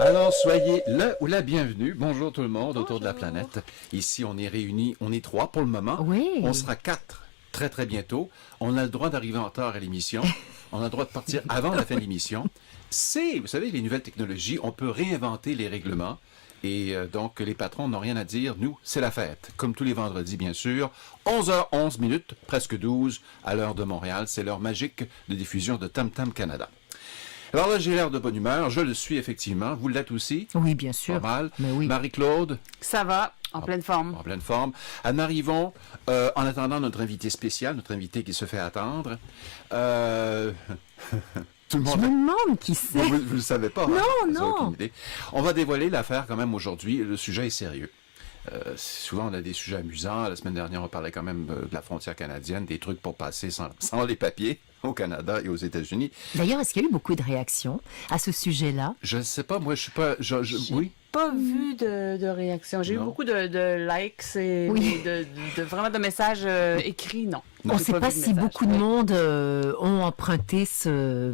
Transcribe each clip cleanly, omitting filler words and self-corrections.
Alors, soyez le ou la bienvenue. Bonjour tout le monde autour de la planète. Ici, on est réunis, on est 3 pour le moment. Oui. On sera 4 très très bientôt. On a le droit d'arriver en retard à l'émission. On a le droit de partir avant la fin de l'émission. Vous savez, les nouvelles technologies, on peut réinventer les règlements. Et donc, les patrons n'ont rien à dire. Nous, c'est la fête. Comme tous les vendredis, bien sûr. 11h11 presque 12 à l'heure de Montréal. C'est l'heure magique de diffusion de Tam Tam Canada. Alors là, j'ai l'air de bonne humeur. Je le suis effectivement. Vous l'êtes aussi? Oui, bien sûr. Pas mal. Mais oui. Marie-Claude? Ça va, en pleine forme. En pleine forme. Anne-Marie Yvon, en attendant notre invité spécial, notre invité qui se fait attendre. Tout le Je monde... me demande qui c'est. Vous ne le savez pas? Non, hein? Vous avez non. aucune idée. On va dévoiler l'affaire quand même aujourd'hui. Le sujet est sérieux. Souvent, on a des sujets amusants. La semaine dernière, on parlait quand même de la frontière canadienne, des trucs pour passer sans les papiers au Canada et aux États-Unis. D'ailleurs, est-ce qu'il y a eu beaucoup de réactions à ce sujet-là? Je ne sais pas. Moi, je suis pas... oui? Pas vu de réaction. J'ai eu Non. beaucoup de likes et Oui. vraiment de messages écrits, non. On ne J'ai sait pas vu de si messages. beaucoup de monde ont emprunté ce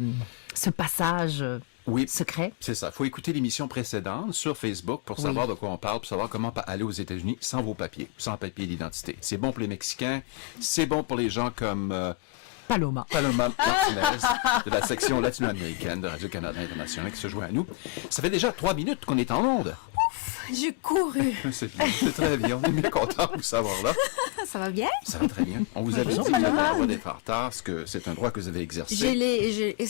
passage Oui. secret. C'est ça. Il faut écouter l'émission précédente sur Facebook pour savoir de quoi on parle, pour savoir comment aller aux États-Unis sans vos papiers, sans papier d'identité. C'est bon pour les Mexicains, c'est bon pour les gens comme Paloma. Paloma Martinez de la section latino-américaine de Radio-Canada International qui se joint à nous. Ça fait déjà 3 minutes qu'on est en onde. J'ai couru. C'est bien, c'est très bien. On est bien content de vous savoir là. Ça va bien? Ça va très bien. On vous avait dit que vous avez le droit d'être en retard, parce que c'est un droit que vous avez exercé.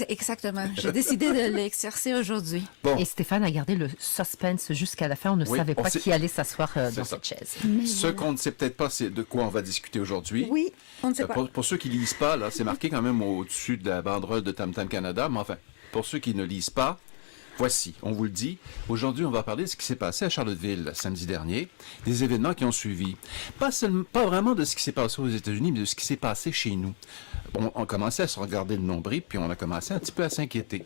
Exactement. J'ai décidé de l'exercer aujourd'hui. Bon, Et Stéphane a gardé le suspense jusqu'à la fin. On ne Oui, savait on pas sait- qui allait s'asseoir C'est dans ça. cette chaise. ce qu'on ne sait peut-être pas, c'est de quoi on va discuter aujourd'hui. Oui, on ne sait pas. Pour ceux qui lisent pas, là, c'est marqué quand même au-dessus de la banderole de Tam Tam Canada, mais enfin, pour ceux qui ne lisent pas, voici, on vous le dit. Aujourd'hui, on va parler de ce qui s'est passé à Charlottesville samedi dernier, des événements qui ont suivi. Pas vraiment de ce qui s'est passé aux États-Unis, mais de ce qui s'est passé chez nous. On commençait à se regarder le nombril, puis on a commencé un petit peu à s'inquiéter.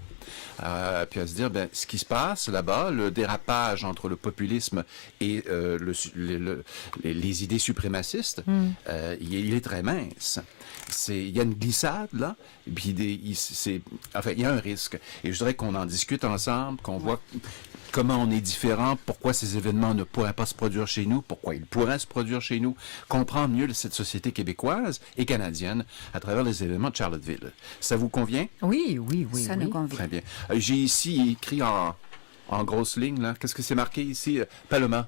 Puis à se dire, ben, ce qui se passe là-bas, le dérapage entre le populisme et les idées suprémacistes, il est très mince. Il y a une glissade, là, et puis il y a un risque. Et je voudrais qu'on en discute ensemble, qu'on voit comment on est différent, pourquoi ces événements ne pourraient pas se produire chez nous, pourquoi ils pourraient se produire chez nous, comprendre mieux cette société québécoise et canadienne à travers les événements de Charlottesville. Ça vous convient? Oui, oui, oui. Ça oui. nous convient. Très bien. J'ai ici écrit en grosses lignes, là. Qu'est-ce que c'est marqué ici? Paloma.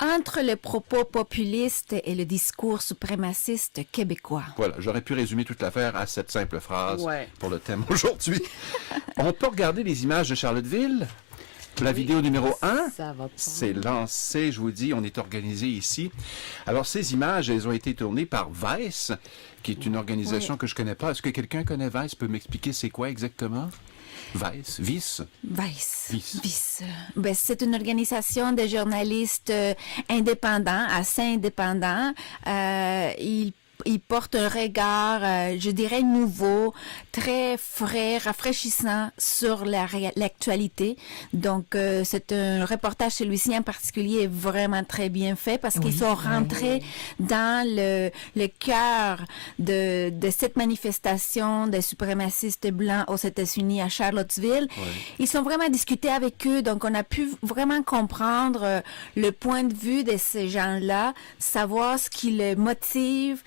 Entre les propos populistes et le discours suprémaciste québécois. Voilà, j'aurais pu résumer toute l'affaire à cette simple phrase Ouais. pour le thème aujourd'hui. On peut regarder les images de Charlottesville. La vidéo numéro 1, Ça va pas. c'est lancé, je vous dis, on est organisé ici. Alors, ces images, elles ont été tournées par Vice, qui est une organisation que je connais pas. Est-ce que quelqu'un connaît Vice? Peut m'expliquer c'est quoi exactement? Vice? Vice. Vice. Ben, c'est une organisation de journalistes indépendants, assez indépendants. Ils portent un regard, je dirais, nouveau, très frais, rafraîchissant sur l'actualité. Donc, c'est un reportage, celui-ci en particulier, est vraiment très bien fait parce qu'ils sont rentrés dans le cœur de cette manifestation des suprémacistes blancs aux États-Unis à Charlottesville. Ils sont vraiment discutés avec eux, donc on a pu vraiment comprendre le point de vue de ces gens-là, savoir ce qui les motive,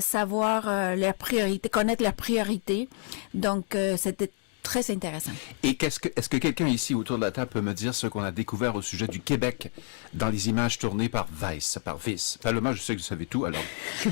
savoir leurs priorités, connaître leurs priorités. Donc, c'était très intéressant. Et est-ce que quelqu'un ici autour de la table peut me dire ce qu'on a découvert au sujet du Québec dans les images tournées par Vice? Paloma, je sais que vous savez tout, alors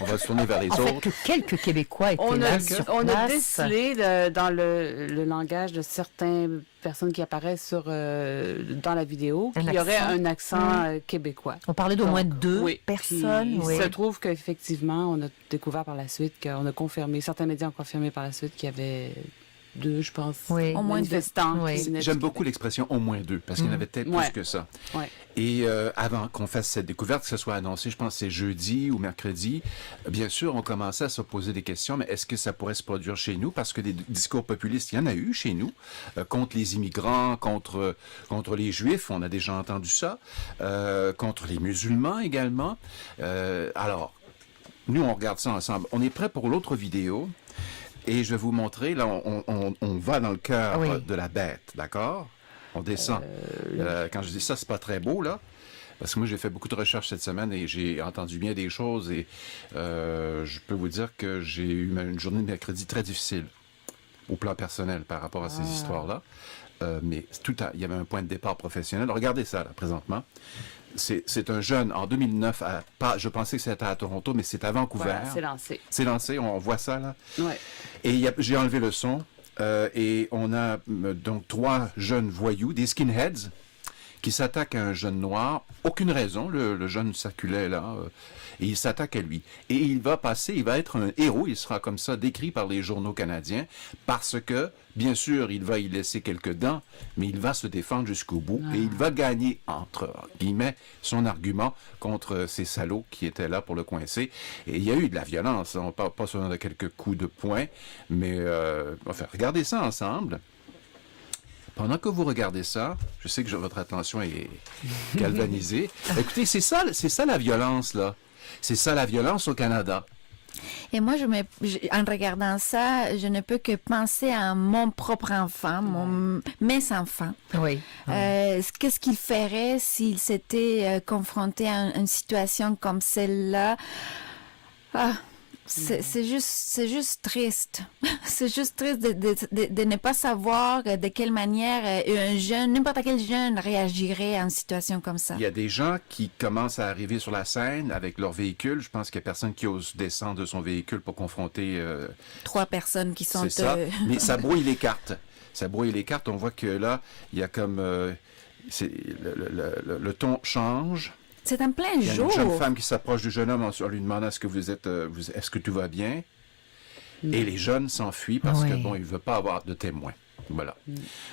on va se tourner vers les En fait, autres. que quelques Québécois étaient On là a, sur on a place. décelé dans le langage de certaines personnes qui apparaissent dans la vidéo Un qu'il y aurait accent. un accent québécois. On parlait d'au moins Donc, 2 oui. personnes. Puis, Oui. Il se trouve qu'effectivement, on a découvert par la suite, qu'on a confirmé, certains médias ont confirmé par la suite qu'il y avait 2, je pense, Oui. Au moins manifestants. Oui. qui venaient du J'aime beaucoup Québec. l'expression au moins 2, parce qu'il y en avait peut-être Ouais. plus que ça. Ouais. Et avant qu'on fasse cette découverte, que ce soit annoncé, je pense que c'est jeudi ou mercredi, bien sûr, on commençait à se poser des questions, mais est-ce que ça pourrait se produire chez nous? Parce que des discours populistes, il y en a eu chez nous, contre les immigrants, contre les Juifs, on a déjà entendu ça, contre les musulmans également. Alors, nous, on regarde ça ensemble. On est prêt pour l'autre vidéo. Et je vais vous montrer, là, on va dans le cœur Oui. de la bête, d'accord? On descend. Quand je dis ça, c'est pas très beau, là. Parce que moi, j'ai fait beaucoup de recherches cette semaine et j'ai entendu bien des choses. Et je peux vous dire que j'ai eu une journée de mercredi très difficile au plan personnel par rapport à ces histoires-là. Mais il y avait un point de départ professionnel. Regardez ça, là, présentement. C'est un jeune, en 2009, je pensais que c'était à Toronto, mais c'est à Vancouver. Voilà, c'est lancé. C'est lancé, on voit ça, là. Ouais. Et j'ai enlevé le son. Et on a donc 3 jeunes voyous, des skinheads, qui s'attaquent à un jeune noir. Aucune raison, le jeune circulait là, et il s'attaque à lui. Et il va être un héros, il sera comme ça décrit par les journaux canadiens, parce que, bien sûr, il va y laisser quelques dents, mais il va se défendre jusqu'au bout, et il va gagner, entre guillemets, son argument contre ces salauds qui étaient là pour le coincer. Et il y a eu de la violence, on ne parle pas seulement de quelques coups de poing, mais enfin, regardez ça ensemble. Pendant que vous regardez ça, je sais que votre attention est galvanisée. Écoutez, c'est ça la violence, là. C'est ça la violence au Canada. Et moi, en regardant ça, je ne peux que penser à mon propre enfant, mes enfants. Oui. Qu'est-ce qu'il ferait s'il s'était confronté à une situation comme celle-là? C'est juste triste. C'est juste triste de ne pas savoir de quelle manière n'importe quel jeune réagirait à une situation comme ça. Il y a des gens qui commencent à arriver sur la scène avec leur véhicule. Je pense qu'il n'y a personne qui ose descendre de son véhicule pour confronter... 3 personnes qui sont... C'est ça. Mais ça brouille les cartes. Ça brouille les cartes. On voit que là, il y a comme... le ton change. C'est en plein Il y a jour. une jeune femme qui s'approche du jeune homme en lui demandant est-ce que tout va bien? Et les jeunes s'enfuient parce que, bon, il ne veut pas avoir de témoins. Voilà.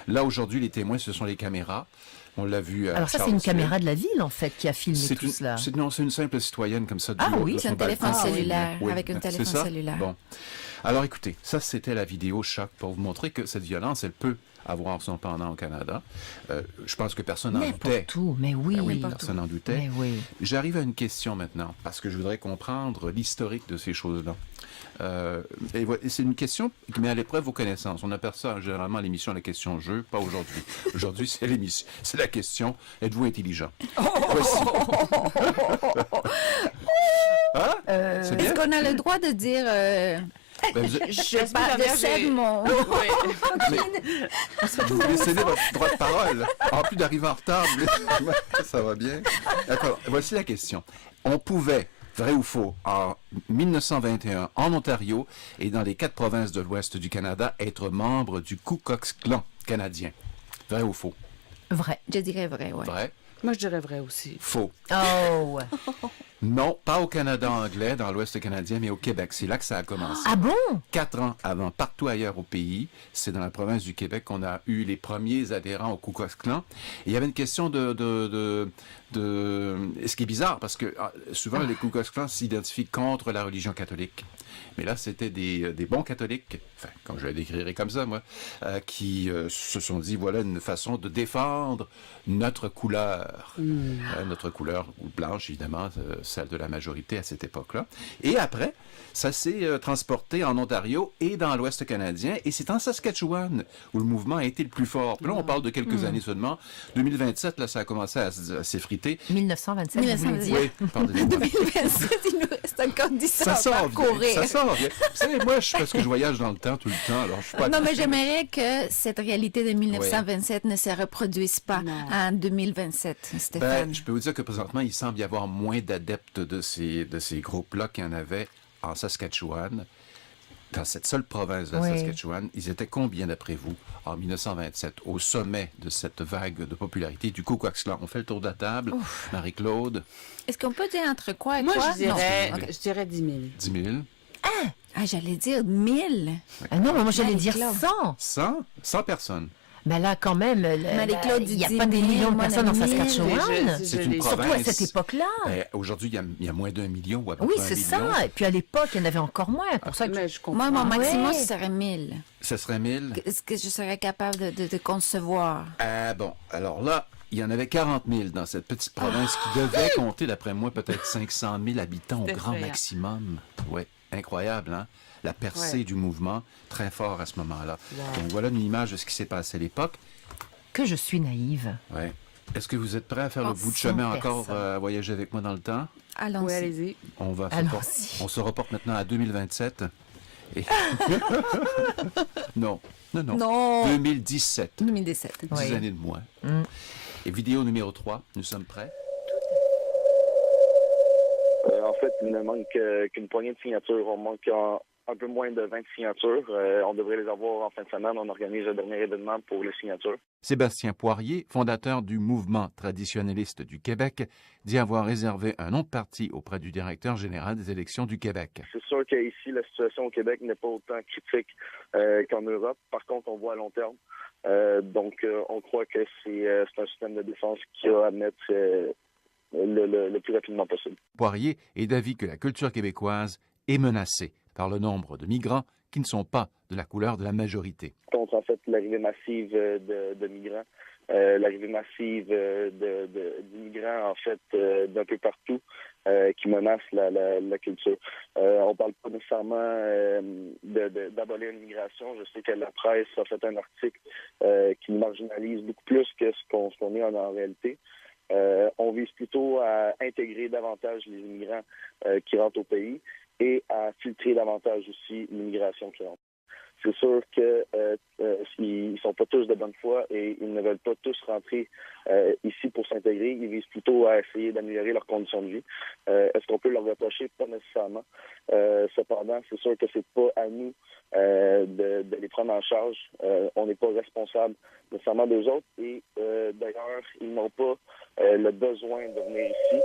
Là, aujourd'hui, les témoins, ce sont les caméras. On l'a vu à Alors ça, c'est une caméra de la ville, en fait, qui a filmé tout cela. Non, c'est une simple citoyenne comme ça. C'est un téléphone cellulaire, avec un téléphone cellulaire. Bon. Alors, écoutez, ça, c'était la vidéo choc pour vous montrer que cette violence, elle peut avoir son pendant au Canada. Je pense que personne n'en doutait. N'importe où, mais oui. Ben oui, personne n'en doutait. Mais oui. J'arrive à une question maintenant, parce que je voudrais comprendre l'historique de ces choses-là. Et c'est une question qui met à l'épreuve vos connaissances. On appelle ça généralement l'émission la question jeu, pas aujourd'hui. Aujourd'hui, c'est la question êtes-vous intelligent? Voici. Hein? C'est bien? Est-ce qu'on a le droit de dire... Ben, je parle de mon... Vous décédez votre droit de parole. En plus d'arriver en retard, ça va bien. D'accord. Voici la question. On pouvait, vrai ou faux, en 1921, en Ontario et dans les 4 provinces de l'ouest du Canada, être membre du Ku Klux Klan canadien. Vrai ou faux? Vrai. Je dirais vrai, oui. Vrai. Moi, je dirais vrai aussi. Faux. Oh! Non, pas au Canada anglais, dans l'Ouest canadien, mais au Québec. C'est là que ça a commencé. Ah bon? 4 ans avant, partout ailleurs au pays, c'est dans la province du Québec qu'on a eu les premiers adhérents au Ku Klux Klan. Et il y avait une question ce qui est bizarre, parce que souvent, les Ku Klux Klan s'identifient contre la religion catholique. Mais là, c'était des bons catholiques, enfin, comme je le décrirais comme ça, moi, qui se sont dit, voilà une façon de défendre notre couleur. Notre couleur blanche, évidemment, celle de la majorité à cette époque-là. Et après, ça s'est transporté en Ontario et dans l'Ouest canadien. Et c'est en Saskatchewan où le mouvement a été le plus fort. Puis là, on parle de quelques années seulement. 2027, là, ça a commencé à s'effriter. 1927, vous voulez dire? Oui, pardonnez-moi. 2027, il nous reste encore 10 ans Ça à sort parcourir. bien. Ça sort bien. Vous savez, moi, parce que je voyage dans le temps tout le temps, alors je suis pas... Non, mais j'aimerais que cette réalité de 1927 ne se reproduise pas Non. en 2027, Stéphane. Ben, je peux vous dire que présentement, il semble y avoir moins d'adeptes de ces groupes-là qu'il y en avait en Saskatchewan. Dans cette seule province de la Saskatchewan, ils étaient combien d'après vous en 1927, au sommet de cette vague de popularité du Ku Klux Klan? On fait le tour de la table. Marie-Claude, Est-ce qu'on peut dire entre quoi et Moi, quoi? je dirais, Non. Ok. je dirais 10 000. 10 000. Ah, j'allais dire 1000. Ah non, mais moi j'allais dire Marie-Claude. 100. 100 personnes. Mais là, quand même, Marie-Claude il n'y a dit pas des 10 000, millions de moi, personnes en 1000. Saskatchewan. C'est une Surtout à province. cette époque-là. Aujourd'hui, il y a moins d'1 million ou à peu Oui, près 1 c'est million. ça. Et puis à l'époque, il y en avait encore moins. Pour ça que... Mais je comprends. Moi, mon maximum, Ouais. ce serait 1000. Ce serait 1000. Est-ce que je serais capable de concevoir? Ah bon, alors là, il y en avait 40 000 dans cette petite province qui devait compter, d'après moi, peut-être 500 000 habitants au C'est grand effrayant. maximum. Oui, incroyable, hein? La percée Ouais. du mouvement, très fort à ce moment-là. Wow. Donc voilà une image de ce qui s'est passé à l'époque. Que je suis naïve. Ouais. Est-ce que vous êtes prêts à faire le Oh, bout de 100 chemin encore, personnes. à voyager avec moi dans le temps? Allons-y. Oui, allez-y. Allons-y. On se reporte maintenant à 2027. Et... non. Non. 2017. 2017. 10 Oui. années de moins. Mm. Et vidéo numéro 3, nous sommes prêts? En fait, il ne manque qu'une poignée de signatures. On manque un peu moins de 20 signatures. On devrait les avoir en fin de semaine. On organise le dernier événement pour les signatures. Sébastien Poirier, fondateur du mouvement traditionnaliste du Québec, dit avoir réservé un nom de parti auprès du directeur général des élections du Québec. C'est sûr qu'ici, la situation au Québec n'est pas autant critique qu'en Europe. Par contre, on voit à long terme. Donc, on croit que c'est un système de défense qui a à mettre le plus rapidement possible. Poirier est d'avis que la culture québécoise est menacée par le nombre de migrants qui ne sont pas de la couleur de la majorité. Contre, en fait, l'arrivée massive de migrants, l'arrivée massive d'immigrants, en fait, d'un peu partout, qui menacent la culture. On parle pas nécessairement d'abolir l'immigration. Je sais que la presse a fait un article qui marginalise beaucoup plus que ce qu'on est en réalité. On vise plutôt à intégrer davantage les immigrants qui rentrent au pays et à filtrer davantage aussi l'immigration qui rentre. C'est sûr que ils sont pas tous de bonne foi et ils ne veulent pas tous rentrer ici pour s'intégrer. Ils visent plutôt à essayer d'améliorer leurs conditions de vie. Est-ce qu'on peut leur reprocher? Pas nécessairement. Cependant, c'est sûr que c'est pas à nous de les prendre en charge. On n'est pas responsable nécessairement d'eux autres et d'ailleurs, ils n'ont pas le besoin de venir ici.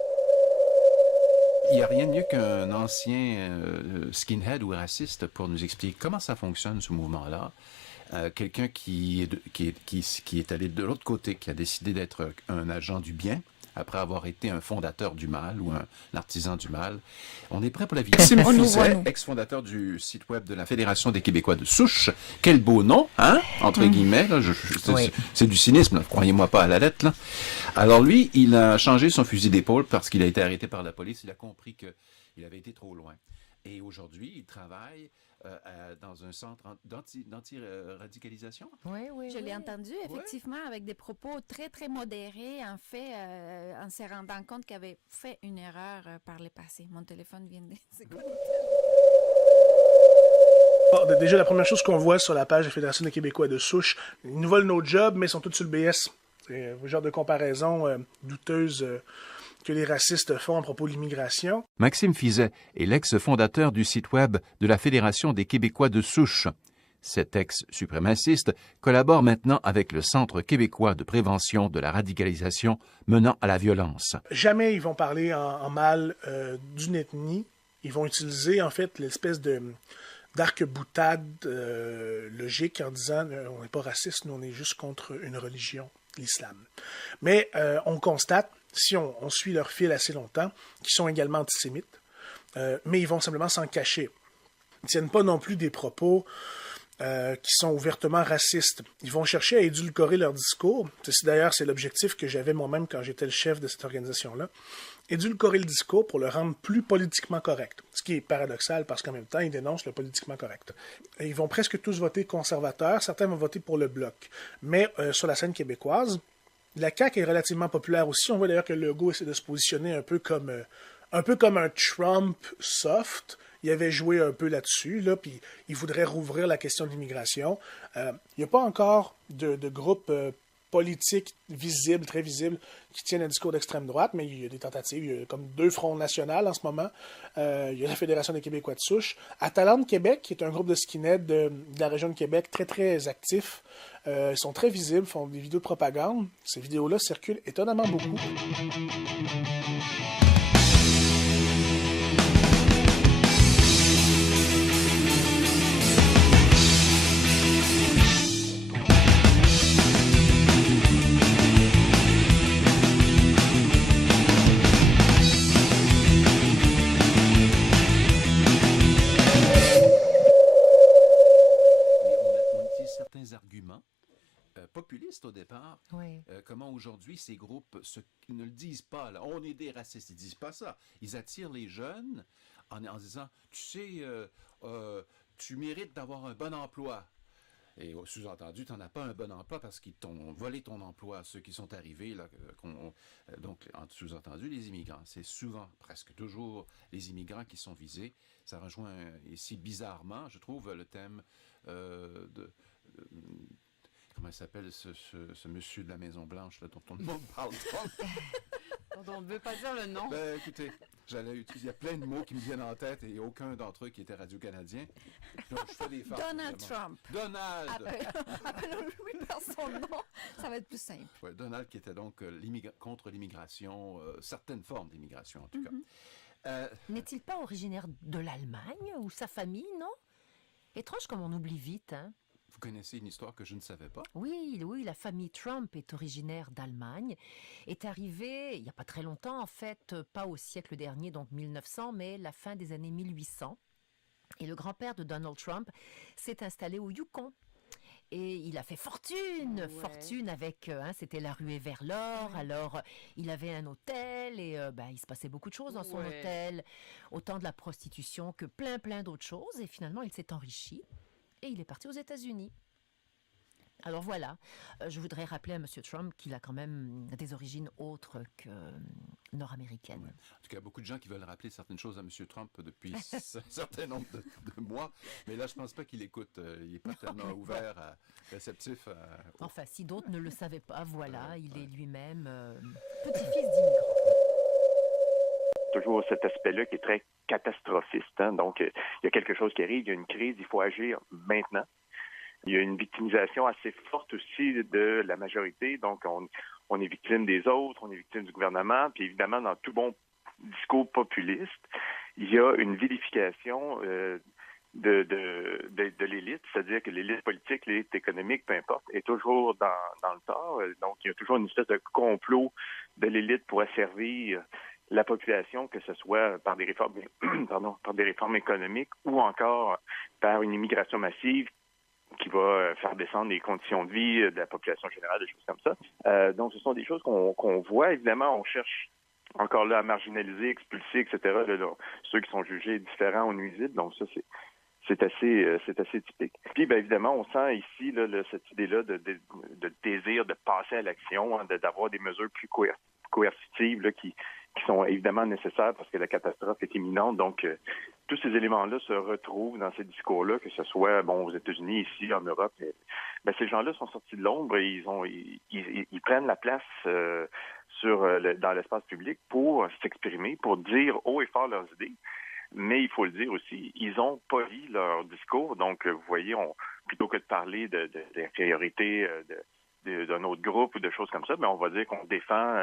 Il n'y a rien de mieux qu'un ancien skinhead ou raciste pour nous expliquer comment ça fonctionne, ce mouvement-là. Quelqu'un qui est allé de l'autre côté, qui a décidé d'être un agent du bien, après avoir été un fondateur du mal ou un artisan du mal. On est prêt pour la vidéo. Maxime On nous voit, Fizet, nous. ex-fondateur du site web de la Fédération des Québécois de souche. Quel beau nom, hein? Entre guillemets, là, Oui. c'est du cynisme, là. Croyez-moi pas à la lettre, là. Alors lui, il a changé son fusil d'épaule parce qu'il a été arrêté par la police. Il a compris qu'il avait été trop loin. Et aujourd'hui, il travaille dans un centre d'anti-radicalisation. Oui, oui. Je l'ai entendu, effectivement, avec des propos très, très modérés, en fait, en se rendant compte qu'il avait fait une erreur par le passé. Mon téléphone vient de... C'est quoi? Bon, déjà, la première chose qu'on voit sur la page de la Fédération des Québécois de souche, ils nous volent nos jobs, mais ils sont tous sur le BS. C'est le genre de comparaison douteuse que les racistes font à propos de l'immigration. Maxime Fizet est l'ex-fondateur du site web de la Fédération des Québécois de souche. Cet ex-suprémaciste collabore maintenant avec le Centre québécois de prévention de la radicalisation menant à la violence. Jamais ils vont parler en mal d'une ethnie. Ils vont utiliser, en fait, l'espèce d'arc-boutade logique en disant on n'est pas raciste, nous on est juste contre une religion, l'islam. Mais on constate, si on suit leur fil assez longtemps, qu'ils sont également antisémites, mais ils vont simplement s'en cacher. Ils ne tiennent pas non plus des propos qui sont ouvertement racistes. Ils vont chercher à édulcorer leur discours. D'ailleurs, c'est l'objectif que j'avais moi-même quand j'étais le chef de cette organisation-là. Édulcorer le discours pour le rendre plus politiquement correct. Ce qui est paradoxal parce qu'en même temps, ils dénoncent le politiquement correct. Et ils vont presque tous voter conservateurs. Certains vont voter pour le Bloc. Mais sur la scène québécoise, la CAQ est relativement populaire aussi. On voit d'ailleurs que Legault essaie de se positionner un peu comme un Trump soft. Il avait joué un peu là-dessus, là, puis il voudrait rouvrir la question de l'immigration. Il n'y a pas encore de groupe politique visible, très visible, qui tienne un discours d'extrême droite, mais il y a des tentatives. Il y a comme 2 fronts nationaux en ce moment. Il y a la Fédération des Québécois de souche. Atalante Québec, qui est un groupe de skinheads de la région de Québec, très, très actif. Ils sont très visibles, font des vidéos de propagande. Ces vidéos-là circulent étonnamment beaucoup. Populistes au départ, Oui. comment aujourd'hui ces groupes ne le disent pas. Là. On est des racistes, ils disent pas ça. Ils attirent les jeunes en disant, tu sais, tu mérites d'avoir un bon emploi. Et au sous-entendu, tu n'en as pas un bon emploi parce qu'ils t'ont volé ton emploi, ceux qui sont arrivés, là, donc en sous-entendu, les immigrants. C'est souvent, presque toujours, les immigrants qui sont visés. Ça rejoint ici, bizarrement, je trouve, le thème comment il s'appelle, ce monsieur de la Maison-Blanche, là, dont tout le monde parle trop. On ne veut pas dire le nom. Ben, écoutez, j'allais utiliser, il y a plein de mots qui me viennent en tête et aucun d'entre eux qui était radio-canadien. Donc, je fais des farces. Donald Trump. Donald! Appelons-lui par son nom, ça va être plus simple. Ouais, Donald qui était donc contre l'immigration, certaines formes d'immigration en tout cas. N'est-il pas originaire de l'Allemagne ou sa famille, non? Étrange comme on oublie vite, hein? Vous connaissez une histoire que je ne savais pas? Oui, la famille Trump est originaire d'Allemagne, est arrivée il n'y a pas très longtemps, en fait, pas au siècle dernier, donc 1900, mais la fin des années 1800. Et le grand-père de Donald Trump s'est installé au Yukon. Et il a fait fortune avec, c'était la ruée vers l'or, alors il avait un hôtel et il se passait beaucoup de choses dans son hôtel, autant de la prostitution que plein d'autres choses, et finalement il s'est enrichi et il est parti aux États-Unis. Alors voilà, je voudrais rappeler à M. Trump qu'il a quand même des origines autres que nord-américaines. Ouais. En tout cas, beaucoup de gens qui veulent rappeler certaines choses à M. Trump depuis un certain nombre de mois, mais là, je pense pas qu'il écoute. Il n'est pas tellement ouvert, réceptif. Enfin, si d'autres ne le savaient pas, voilà, il est lui-même petit-fils d'immigrants. Toujours cet aspect-là qui est très catastrophiste. Hein? Donc, il y a quelque chose qui arrive, il y a une crise, il faut agir maintenant. Il y a une victimisation assez forte aussi de la majorité. Donc, on est victime des autres, on est victime du gouvernement. Puis évidemment, dans tout bon discours populiste, il y a une vilification de l'élite, c'est-à-dire que l'élite politique, l'élite économique, peu importe, est toujours dans le tort. Donc, il y a toujours une espèce de complot de l'élite pour asservir la population, que ce soit par des réformes, par des réformes économiques ou encore par une immigration massive qui va faire descendre les conditions de vie de la population générale, des choses comme ça. Donc, ce sont des choses qu'on voit. Évidemment, on cherche encore là à marginaliser, expulser, etc. Là, ceux qui sont jugés différents ou nuisibles. Donc, ça, c'est assez typique. Puis, bien évidemment, on sent ici là, cette idée-là de désir de passer à l'action, hein, d'avoir des mesures plus coercitives là, qui sont évidemment nécessaires parce que la catastrophe est imminente. Donc, tous ces éléments-là se retrouvent dans ces discours-là, que ce soit aux États-Unis, ici, en Europe. Ces gens-là sont sortis de l'ombre et ils prennent la place dans l'espace public pour s'exprimer, pour dire haut et fort leurs idées. Mais il faut le dire aussi, ils ont poli leur discours. Donc, vous voyez, plutôt que de parler d'infériorité d'un autre groupe ou de choses comme ça, mais on va dire qu'on défend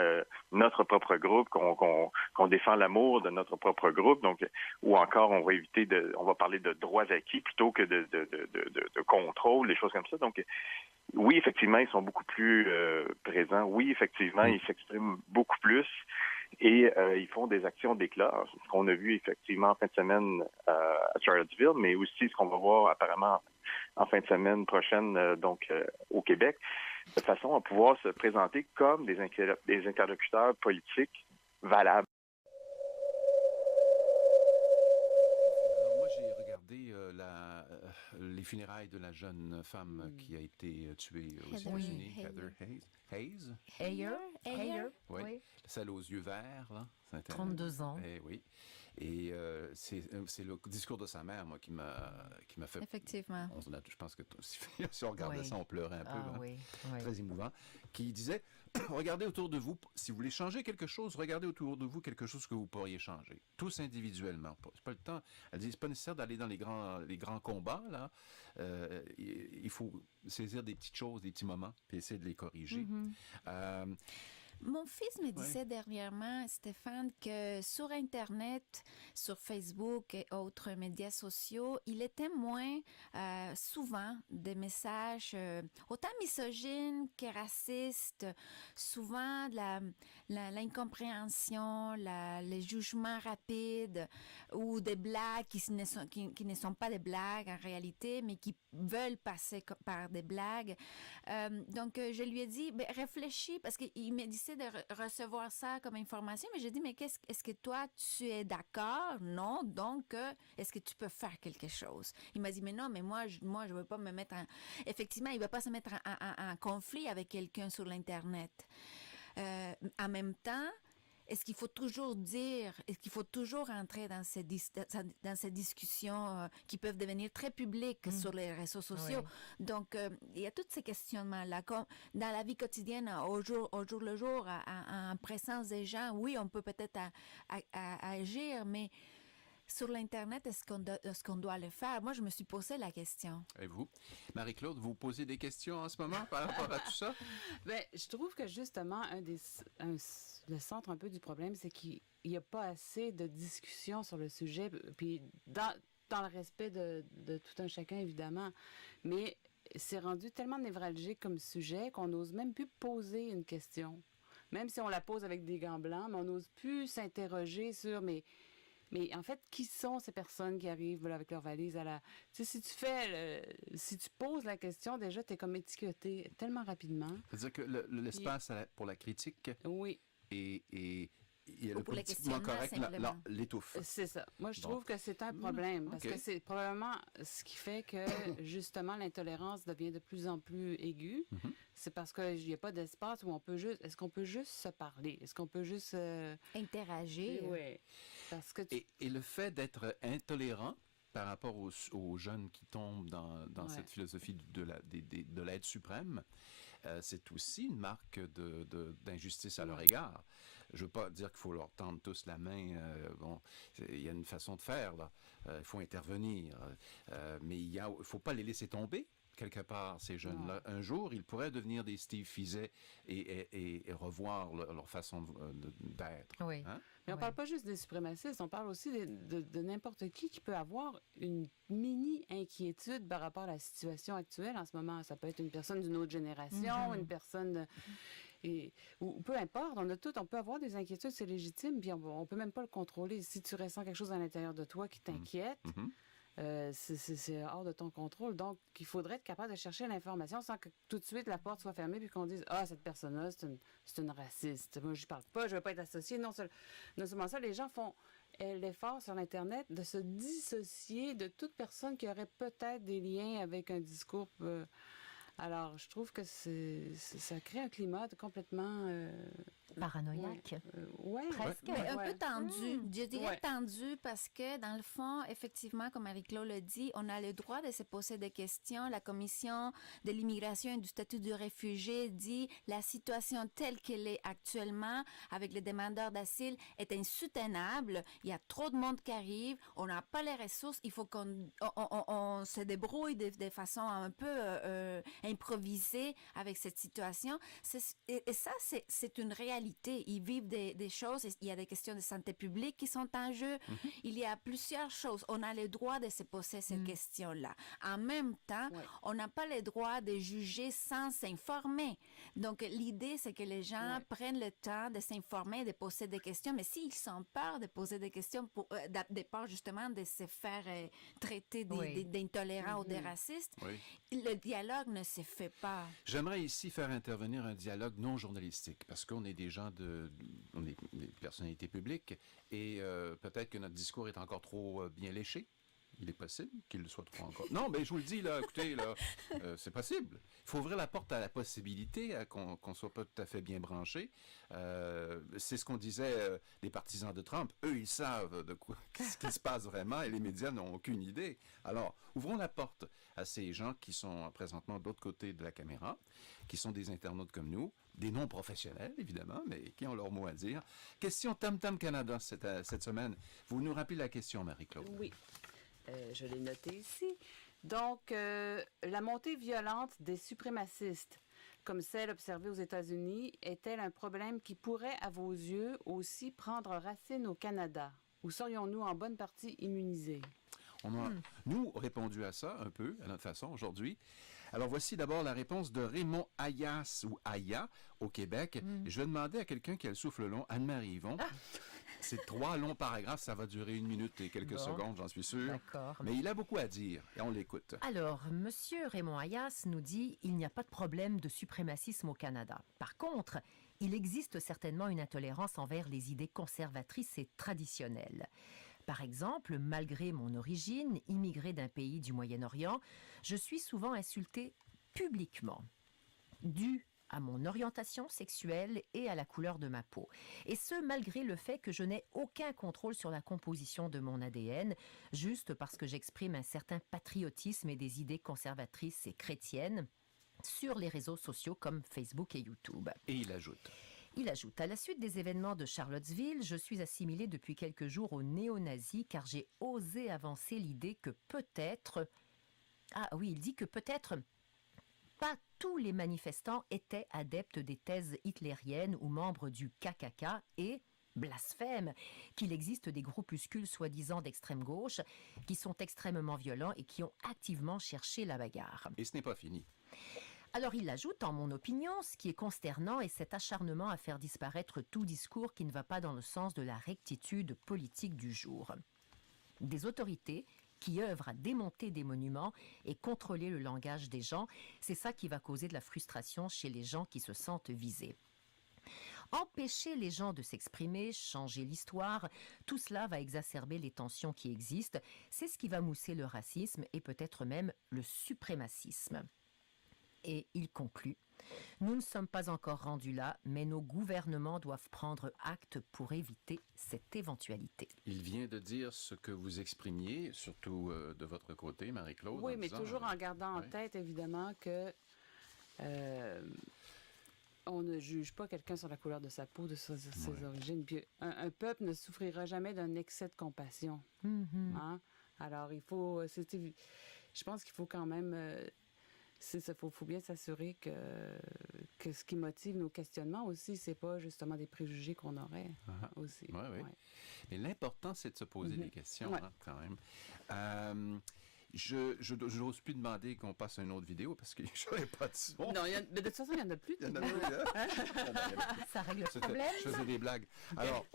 notre propre groupe, qu'on défend l'amour de notre propre groupe, donc ou encore on va parler de droits acquis plutôt que de contrôle, des choses comme ça. Donc oui, effectivement, ils sont beaucoup plus présents. Oui, effectivement, ils s'expriment beaucoup plus et ils font des actions d'éclat. Ce qu'on a vu effectivement en fin de semaine à Charlottesville, mais aussi ce qu'on va voir apparemment en fin de semaine prochaine au Québec, de façon à pouvoir se présenter comme des interlocuteurs politiques valables. Alors moi, j'ai regardé les funérailles de la jeune femme qui a été tuée aux États-Unis, Heather Heyer, oui. Celle aux yeux verts, là. 32 ans. Oui. Et c'est le discours de sa mère, moi, qui m'a fait... Effectivement. Je pense que si on regardait ça, on pleurait un peu. Hein? Oui. Très émouvant. Qui disait, regardez autour de vous, si vous voulez changer quelque chose, regardez autour de vous quelque chose que vous pourriez changer. Tous individuellement. C'est pas le temps. Elle dit, c'est pas nécessaire d'aller dans les grands combats, là. Il faut saisir des petites choses, des petits moments, puis essayer de les corriger. Mon fils me disait dernièrement, Stéphane, que sur Internet, sur Facebook et autres médias sociaux, il est témoin souvent des messages autant misogynes que racistes, souvent de l'incompréhension, les jugements rapides ou des blagues qui ne sont pas des blagues en réalité, mais qui veulent passer par des blagues. Donc, je lui ai dit, ben, réfléchis, parce qu'il me disait de recevoir ça comme information, mais j'ai dit, mais est-ce que toi, tu es d'accord? Non, donc, est-ce que tu peux faire quelque chose? Il m'a dit, mais non, mais moi, je ne veux pas me mettre en... Effectivement, il ne veut pas se mettre en conflit avec quelqu'un sur l'Internet. En même temps, est-ce qu'il faut toujours entrer dans ces discussions qui peuvent devenir très publiques sur les réseaux sociaux? Oui. Donc, il y a tous ces questionnements-là. Dans la vie quotidienne, au jour le jour, en présence des gens, oui, on peut peut-être agir, mais sur l'Internet, est-ce qu'on doit le faire? Moi, je me suis posé la question. Et vous? Marie-Claude, vous posez des questions en ce moment par rapport à tout ça? Bien, je trouve que justement, le centre un peu du problème, c'est qu'il n'y a pas assez de discussion sur le sujet, puis dans le respect de tout un chacun, évidemment. Mais c'est rendu tellement névralgique comme sujet qu'on n'ose même plus poser une question. Même si on la pose avec des gants blancs, mais on n'ose plus s'interroger sur... Mais en fait, qui sont ces personnes qui arrivent là, avec leur valise à la... Tu sais, si tu poses la question, déjà, tu es comme étiqueté tellement rapidement. C'est-à-dire que l'espace pour la critique oui. et il y a le politiquement correct l'étouffe. C'est ça. Moi, je trouve que c'est un problème parce que c'est probablement ce qui fait que, justement, l'intolérance devient de plus en plus aiguë. C'est parce qu'il n'y a pas d'espace où on peut juste... Est-ce qu'on peut juste se parler? Est-ce qu'on peut juste... interagir? Oui. Parce que et le fait d'être intolérant par rapport aux jeunes qui tombent dans cette philosophie de l'aide suprême, c'est aussi une marque d'injustice à leur égard. Je ne veux pas dire qu'il faut leur tendre tous la main. Il y a une façon de faire, là. Il faut intervenir. Mais il ne faut pas les laisser tomber. Quelque part, ces jeunes-là, un jour, ils pourraient devenir des Steve Fizet et revoir leur façon d'être. Oui. Hein? Mais on ne parle pas juste des suprémacistes, on parle aussi de n'importe qui peut avoir une mini-inquiétude par rapport à la situation actuelle en ce moment. Ça peut être une personne d'une autre génération, une personne... ou peu importe, on peut avoir des inquiétudes, c'est légitime, puis on ne peut même pas le contrôler. Si tu ressens quelque chose à l'intérieur de toi qui t'inquiète... c'est hors de ton contrôle. Donc, il faudrait être capable de chercher l'information sans que tout de suite la porte soit fermée puis qu'on dise « Ah, cette personne-là, c'est une raciste. Moi, je parle pas, je veux pas être associée. » Non seulement ça, les gens font l'effort sur l'Internet de se dissocier de toute personne qui aurait peut-être des liens avec un discours... Alors, je trouve que ça crée un climat complètement... paranoïaque. Presque. Mais un peu tendu. Je dirais tendu parce que, dans le fond, effectivement, comme Marie-Claude le dit, on a le droit de se poser des questions. La Commission de l'immigration et du statut du réfugié dit la situation telle qu'elle est actuellement avec les demandeurs d'asile est insoutenable. Il y a trop de monde qui arrive. On n'a pas les ressources. Il faut qu'on se débrouille de façon un peu improvisée avec cette situation. Et ça, c'est une réalité. Ils vivent des choses, il y a des questions de santé publique qui sont en jeu, il y a plusieurs choses. On a le droit de se poser ces questions-là. En même temps, on n'a pas le droit de juger sans s'informer. Donc, l'idée, c'est que les gens prennent le temps de s'informer, de poser des questions, mais s'ils ont peur de poser des questions, de peur justement de se faire traiter d'intolérants ou de racistes, le dialogue ne se fait pas. J'aimerais ici faire intervenir un dialogue non journalistique, parce qu'on est des gens on est des personnalités publiques et peut-être que notre discours est encore trop bien léché. Il est possible qu'il le soit trop encore. Non, mais je vous le dis, là, écoutez, là, c'est possible. Il faut ouvrir la porte à la possibilité qu'on soit pas tout à fait bien branché. C'est ce qu'on disait des partisans de Trump. Eux, ils savent ce qui se passe vraiment et les médias n'ont aucune idée. Alors, ouvrons la porte à ces gens qui sont présentement de l'autre côté de la caméra, qui sont des internautes comme nous, des non-professionnels, évidemment, mais qui ont leur mot à dire. Question Tam Tam Canada cette semaine. Vous nous rappelez la question, Marie-Claude? Oui. Je l'ai noté ici. Donc, la montée violente des suprémacistes, comme celle observée aux États-Unis, est-elle un problème qui pourrait, à vos yeux, aussi prendre racine au Canada? Ou serions-nous en bonne partie immunisés? On a, nous, répondu à ça un peu, à notre façon, aujourd'hui. Alors, voici d'abord la réponse de Raymond Ayas, ou Aya, au Québec. Et je vais demander à quelqu'un qui a le souffle long, Anne-Marie Yvon. C'est 3 longs paragraphes, ça va durer 1 minute et quelques secondes, j'en suis sûr. D'accord. Mais il a beaucoup à dire, et on l'écoute. Alors, Monsieur Raymond Ayas nous dit il n'y a pas de problème de suprémacisme au Canada. Par contre, il existe certainement une intolérance envers les idées conservatrices et traditionnelles. Par exemple, malgré mon origine, immigrée d'un pays du Moyen-Orient, je suis souvent insultée publiquement, dû à mon orientation sexuelle et à la couleur de ma peau. Et ce, malgré le fait que je n'ai aucun contrôle sur la composition de mon ADN, juste parce que j'exprime un certain patriotisme et des idées conservatrices et chrétiennes sur les réseaux sociaux comme Facebook et YouTube. Et il ajoute. Il ajoute, à la suite des événements de Charlottesville, je suis assimilé depuis quelques jours aux néo-nazis car j'ai osé avancer l'idée que peut-être... Ah oui, il dit que peut-être pas tous les manifestants étaient adeptes des thèses hitlériennes ou membres du KKK et... blasphème, qu'il existe des groupuscules soi-disant d'extrême gauche qui sont extrêmement violents et qui ont activement cherché la bagarre. Et ce n'est pas fini. Alors il ajoute, en mon opinion, ce qui est consternant est cet acharnement à faire disparaître tout discours qui ne va pas dans le sens de la rectitude politique du jour. Des autorités qui œuvrent à démonter des monuments et contrôler le langage des gens, c'est ça qui va causer de la frustration chez les gens qui se sentent visés. Empêcher les gens de s'exprimer, changer l'histoire, tout cela va exacerber les tensions qui existent. C'est ce qui va mousser le racisme et peut-être même le suprémacisme. Et il conclut, « Nous ne sommes pas encore rendus là, mais nos gouvernements doivent prendre acte pour éviter cette éventualité. » Il vient de dire ce que vous exprimiez, surtout de votre côté, Marie-Claude. Oui, en mais disant, toujours en gardant en oui. tête, évidemment, que on ne juge pas quelqu'un sur la couleur de sa peau, de ses origines. Puis un peuple ne souffrira jamais d'un excès de compassion. Hein? Alors, il faut... je pense qu'il faut quand même... faut bien s'assurer que ce qui motive nos questionnements aussi, c'est pas justement des préjugés qu'on aurait aussi. Oui, oui. Ouais. Mais l'important, c'est de se poser des questions, Ouais. quand même. Je n'ose plus demander qu'on passe une autre vidéo parce que je n'aurai pas de son. Non, mais de toute façon, il n'y en a plus. Il y en a plus, hein? Bon, ben, il y en a plus. Ça règle le C'était- problème. Je faisais des blagues. Alors,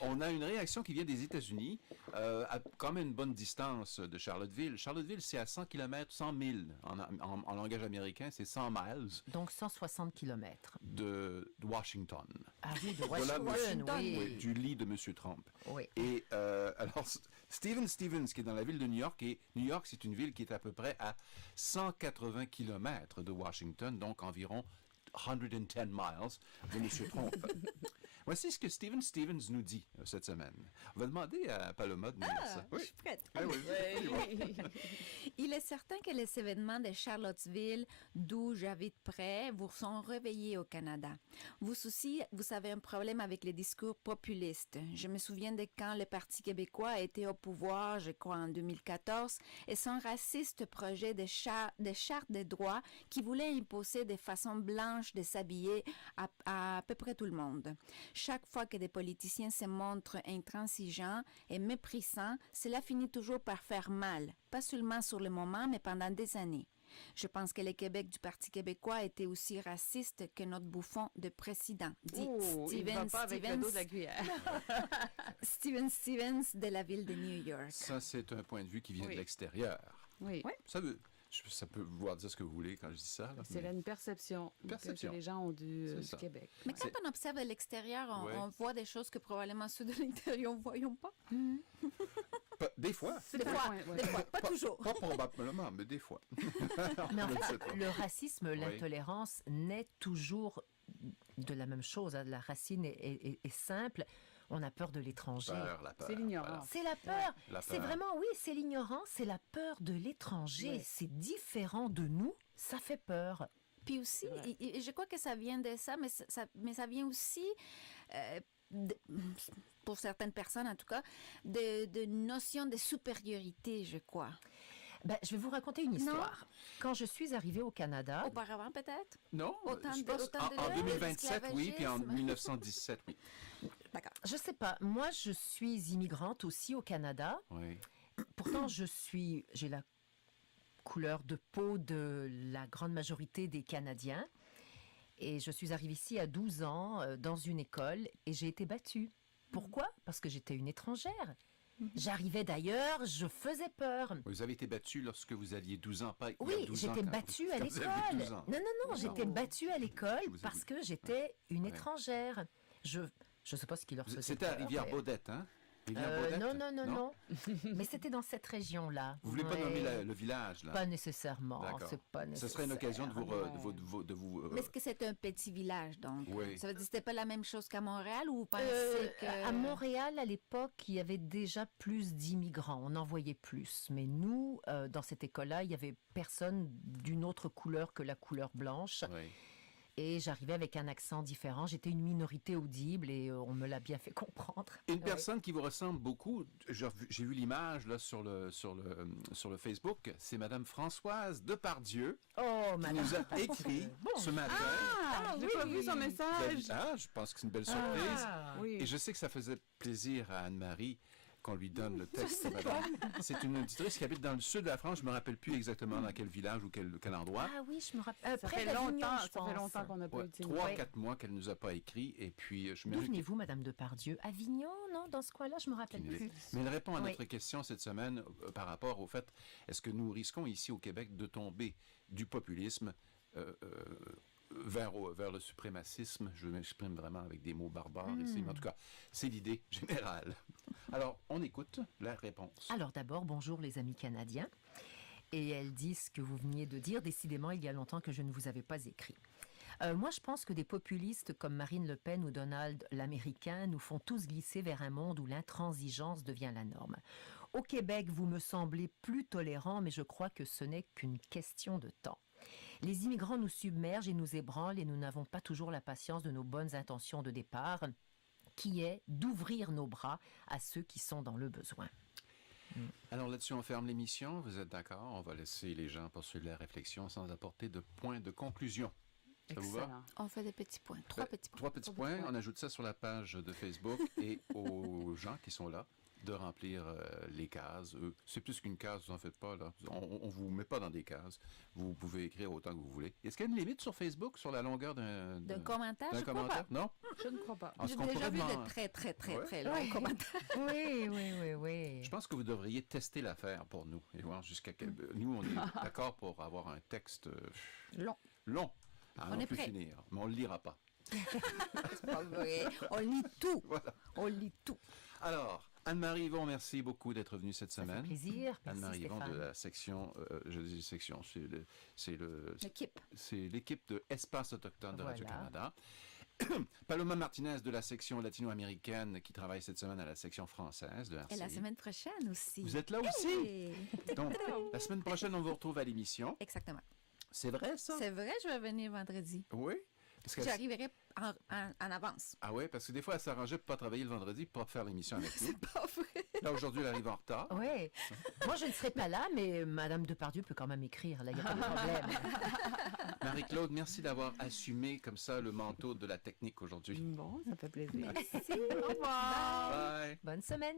on a une réaction qui vient des États-Unis, à quand même une bonne distance de Charlottesville. Charlottesville, c'est à 100 km, 100 000 en langage américain, c'est 100 miles Donc 160 km. de Washington. Ah oui, de Voilà, Washington, oui, oui. du lit de M. Trump. Oui. Et alors, Steven Stevens, qui est dans la ville de New York, et New York, c'est une ville qui est à peu près à 180 km de Washington, donc environ 110 miles de M. Trump. Voici ce que Steven Stevens nous dit cette semaine. On va demander à Paloma de nous dire ça. Je suis prête. Ah oui. Il est certain que les événements de Charlottesville, d'où j'habite près, vous sont réveillés au Canada. Vous aussi, vous avez un problème avec les discours populistes. Je me souviens de quand le Parti québécois était au pouvoir, je crois en 2014, et son raciste projet de charte des droits qui voulait imposer des façons blanches de s'habiller à peu près tout le monde. Chaque fois que des politiciens se montrent intransigeants et méprisants, cela finit toujours par faire mal, pas seulement sur le moment, mais pendant des années. Je pense que le Québec du Parti québécois était aussi raciste que notre bouffon de président, dit Oh, il ne va pas avec le dos de la cuillère. Steven Stevens de la ville de New York. Ça, c'est un point de vue qui vient Oui. de l'extérieur. Oui. Ça peut vouloir dire ce que vous voulez quand je dis ça. là, C'est mais- une perception, Perception. que les gens ont du C'est ça. Québec. Mais Ouais. quand on observe de l'extérieur, Ouais. on voit des choses que probablement ceux de l'intérieur ne voyons pas. Des fois. Des un fois, point, ouais. des fois, pas toujours. Pas probablement, mais des fois. Mais en Je ne sais fait, pas. le racisme, l'intolérance naît toujours de la même chose. Hein. La racine est simple. On a peur de l'étranger. La peur. C'est l'ignorance. C'est la peur. La C'est peur. vraiment, oui, c'est l'ignorance, c'est la peur de l'étranger. Ouais. C'est différent de nous, ça fait peur. Puis aussi, Ouais. et je crois que ça vient de ça, mais ça vient aussi, pour certaines personnes en tout cas, de notions de supériorité, je crois. Ben, je vais vous raconter une histoire. Quand je suis arrivée au Canada, Auparavant peut-être? Non, Autant je de- pense autant de en l'heure, 2027, oui, puis en l'esclavagisme. 1917, oui. D'accord. je sais pas, moi je suis immigrante aussi au Canada. Oui. Pourtant, j'ai la couleur de peau de la grande majorité des Canadiens. Et je suis arrivée ici à 12 ans dans une école et j'ai été battue. Pourquoi? Parce que j'étais une étrangère. J'arrivais d'ailleurs, je faisais peur. Vous avez été battu lorsque vous aviez 12 ans, pas il y a Oui, 12 ans, j'étais quand- battue à quand vous aviez l'école. 12 ans. Non, j'étais battue à l'école Je vous ai parce vu. que j'étais une Ouais. étrangère. Je sais pas ce qui leur faisait C'était à peur, mais- Rivière-Baudette, hein? Rivière-Baudette? Non. Mais c'était dans cette région-là. Vous voulez pas Ouais. nommer le village, là? Pas nécessairement, D'accord. c'est pas Ce nécessaire. serait une occasion de vous... Mais est-ce que c'est un petit village, donc? Oui. Ça veut dire que c'était pas la même chose qu'à Montréal ou vous pensez que... À Montréal, à l'époque, il y avait déjà plus d'immigrants. On en voyait plus. Mais nous, dans cette école-là, il y avait personne d'une autre couleur que la couleur blanche. Oui. Et j'arrivais avec un accent différent. J'étais une minorité audible et on me l'a bien fait comprendre. Une Ouais. personne qui vous ressemble beaucoup, j'ai vu l'image là sur le Facebook, c'est Madame Françoise Depardieu Oh, qui madame. nous a écrit ce matin. Ah, j'ai pas vu son Vous avez- message. Ah, je pense que c'est une belle surprise. Ah. Oui. Et je sais que ça faisait plaisir à Anne-Marie qu'on lui donne le texte. Madame. C'est une auditrice qui habite dans le sud de la France. Je me rappelle plus exactement dans quel village ou quel endroit. Ah oui, je me rappelle. Ça Près fait d'Avignon, longtemps, je ça fait pense. longtemps qu'on n'a pas Ouais, utilisé. 3-4 mois qu'elle nous a pas écrit. Et puis, je me D'où venez-vous, Madame Depardieu? Avignon, non? Dans ce coin-là, je me rappelle plus. Mais elle répond à Oui. notre question cette semaine par rapport au fait, est-ce que nous risquons ici au Québec de tomber du populisme vers le suprémacisme? Je m'exprime vraiment avec des mots barbares ici, mais en tout cas, c'est l'idée générale. Alors, on écoute la réponse. Alors d'abord, bonjour les amis canadiens. Et elles disent ce que vous veniez de dire. Décidément, il y a longtemps que je ne vous avais pas écrit. Moi, je pense que des populistes comme Marine Le Pen ou Donald l'Américain nous font tous glisser vers un monde où l'intransigeance devient la norme. Au Québec, vous me semblez plus tolérant, mais je crois que ce n'est qu'une question de temps. Les immigrants nous submergent et nous ébranlent et nous n'avons pas toujours la patience de nos bonnes intentions de départ, qui est d'ouvrir nos bras à ceux qui sont dans le besoin. Alors là-dessus, on ferme l'émission. Vous êtes d'accord? On va laisser les gens poursuivre la réflexion sans apporter de point de conclusion. Ça vous va? Excellent. On fait des petits points, trois petits points. 3 petits points. On ajoute ça sur la page de Facebook et aux gens qui sont là de remplir les cases. C'est plus qu'une case, vous en faites pas, là. On vous met pas dans des cases. Vous pouvez écrire autant que vous voulez. Est-ce qu'il y a une limite sur Facebook sur la longueur D'un commentaire, je crois commentaire? pas. Non? Je ne crois pas. En ce J'ai qu'on déjà pourrait vu demander- de très, très, très, Ouais. très longs commentaires. Oui. Je pense que vous devriez tester l'affaire pour nous et voir jusqu'à quel... Nous, on est d'accord pour avoir un texte Long. long. À On n'en est plus prêt. finir. Mais on ne le lira pas. C'est pas vrai. On lit tout. Voilà. On lit tout. Alors, Anne-Marie Yvon, merci beaucoup d'être venue cette Ça fait semaine. plaisir. Merci Anne-Marie Yvon de Stéphane. la section, je dis section, L'équipe. c'est l'équipe de Espace Autochtone de Voilà. Radio-Canada. Paloma Martinez de la section latino-américaine qui travaille cette semaine à la section française de RCI. Et la semaine prochaine aussi. Vous êtes là aussi? Hey! Donc, la semaine prochaine, on vous retrouve à l'émission. Exactement. C'est vrai, ça? C'est vrai, je vais venir vendredi. Oui? Parce que- J'arriverai en avance. Ah oui, parce que des fois, elle s'arrangeait pour pas travailler le vendredi, pour pas faire l'émission avec nous. Pas vrai. Là, aujourd'hui, elle arrive en retard. Oui. Moi, je ne serai pas là, mais Madame Depardieu peut quand même écrire. Là, il n'y a pas de problème. Marie-Claude, merci d'avoir assumé comme ça le manteau de la technique aujourd'hui. Bon, ça fait plaisir. Merci. Au revoir. Bye! Bonne semaine.